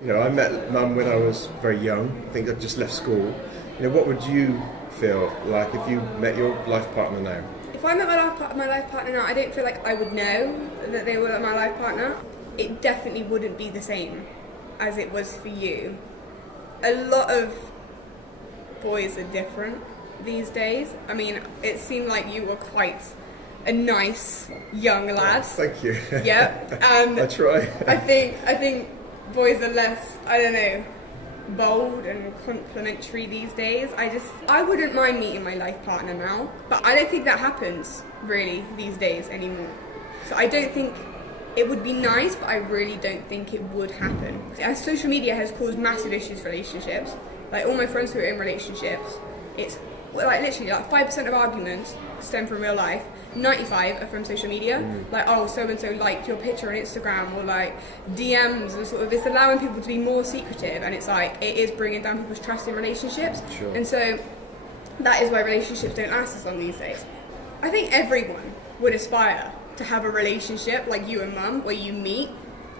You know, I met Mum when I was very young. I think I just left school. You know, what would you feel like if you met your life partner now? If I met my life partner now, I don't feel like I would know that they were my life partner. It definitely wouldn't be the same as it was for you. A lot of boys are different these days. I mean, it seemed like you were quite a nice young lad. Thank you. Yeah, and I try. I think boys are less, I don't know, bold and complimentary these days. I wouldn't mind meeting my life partner now, but I don't think that happens really these days anymore. So I don't think it would be nice, but I really don't think it would happen. As social media has caused massive issues for relationships, like all my friends who are in relationships, it's like literally like 5% of arguments stem from real life, 95 are from social media. Like, oh, so and so liked your picture on Instagram, or like DMs, and sort of it's allowing people to be more secretive, and it's like it is bringing down people's trust in relationships. Sure. And so that is why relationships don't last as long these days. I think everyone would aspire to have a relationship like you and Mum, where you meet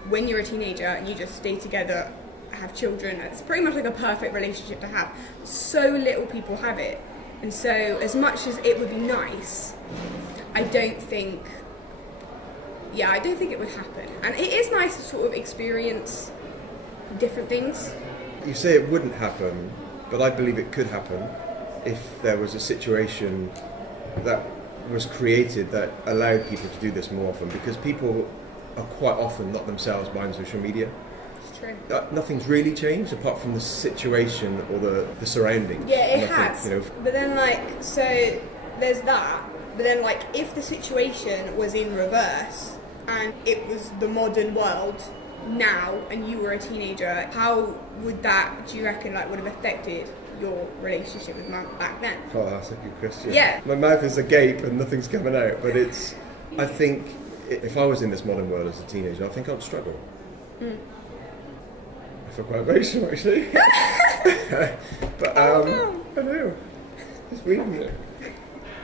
when you're a teenager and you just stay together, have children. It's pretty much like a perfect relationship to have. So little people have it. And so as much as it would be nice, I don't think it would happen. And it is nice to sort of experience different things. You say it wouldn't happen, but I believe it could happen if there was a situation that was created that allowed people to do this more often, because people are quite often not themselves behind social media. It's true. Nothing's really changed apart from the situation or the surroundings. Yeah, it And I has. think, you know, But then so there's that. But then if the situation was in reverse and it was the modern world now and you were a teenager, how would that, do you reckon, would have affected your relationship with Mum back then? oh, that's a good question. Yeah. My mouth is agape and nothing's coming out, but I think if I was in this modern world as a teenager, I think I'd struggle. I feel quite emotional, actually. But no. I know. It's weird.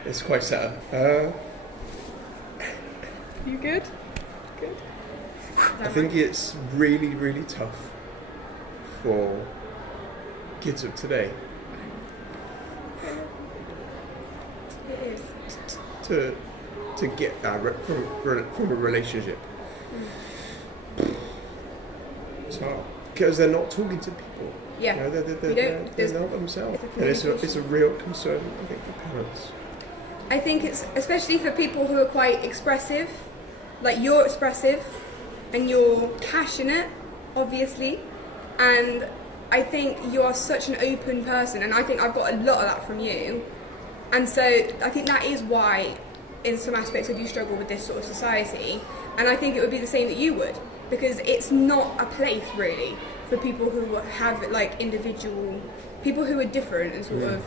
It's quite sad. You good? Good. I think it's really, really tough for kids of today It is. to get that from a relationship. It's hard because they're not talking to people. Yeah. You know, they're not themselves, it's a and it's a real concern, I think, for parents. I think it's especially for people who are quite expressive, like you're expressive and you're passionate, obviously, and I think you are such an open person, and I think I've got a lot of that from you, and so I think that is why in some aspects I do struggle with this sort of society, and I think it would be the same that you would, because it's not a place really for people who have individual, people who are different and sort of.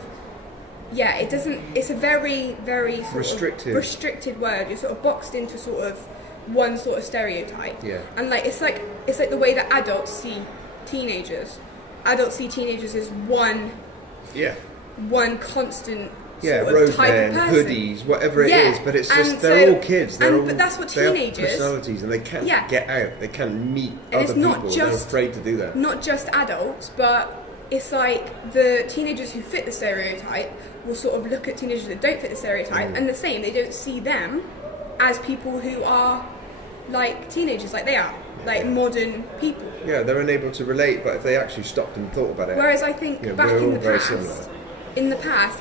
Yeah, it doesn't. It's a very, very sort Restrictive. of restricted word. You're sort of boxed into sort of one sort of stereotype. Yeah. And it's like the way that adults see teenagers. Adults see teenagers as one constant Yeah, sort of type roadmen, of person. hoodies, whatever it Yeah, is, but it's and just they're so- all kids. but that's what they have teenagers- personalities, and they can't get out. They can't meet And other it's people. not They're just- afraid to do that. Not just adults, but it's like the teenagers who fit the stereotype will sort of look at teenagers that don't fit the stereotype, and the same, they don't see them as people who are like teenagers, like they are, like modern people. Yeah, they're unable to relate, but if they actually stopped and thought about it. Whereas I think Yeah, back we're in all the very past, similar.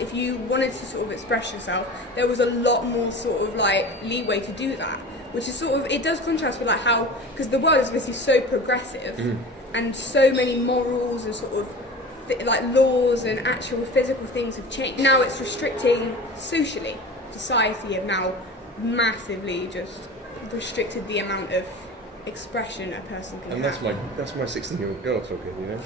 if you wanted to sort of express yourself, there was a lot more sort of leeway to do that, which is sort of, it does contrast with how, because the world is obviously so progressive and so many morals and sort of laws and actual physical things have changed. Now it's restricting socially. Society have now massively just restricted the amount of expression a person can And have. that's my 16-year-old girl talking, you know.